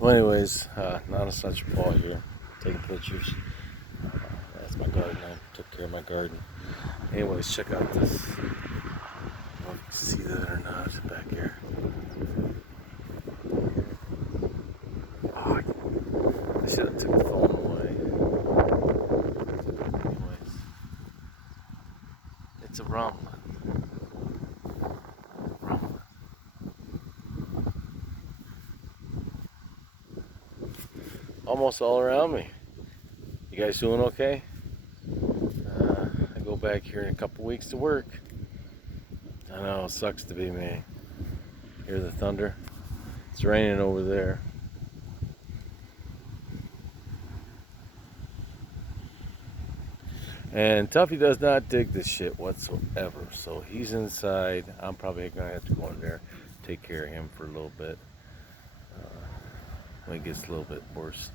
Well, anyways, not a such Paul here, taking pictures. That's my garden. I took care of my garden. Anyways, check out this. I don't know if you can see that or not back here. Oh, I should have took the phone away. Anyways, it's a rumbling. Rumbling. Almost all around me. You guys doing okay? I go back here in a couple weeks to work. I know, it sucks to be me. Hear the thunder? It's raining over there. And Tuffy does not dig this shit whatsoever. So he's inside. I'm probably going to have to go in there, take care of him for a little bit. When it gets a little bit worse.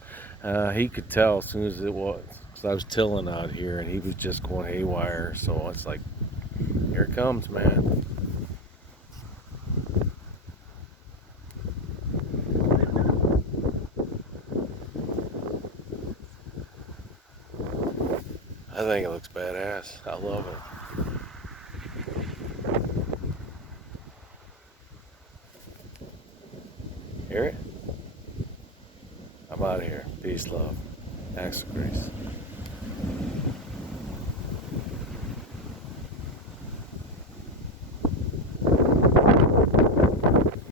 He could tell as soon as it was. Because I was tilling out here and he was just going haywire. So it's like, here it comes, man. I think it looks badass. I love it. Hear it? I'm out of here. Peace, love. Acts of grace.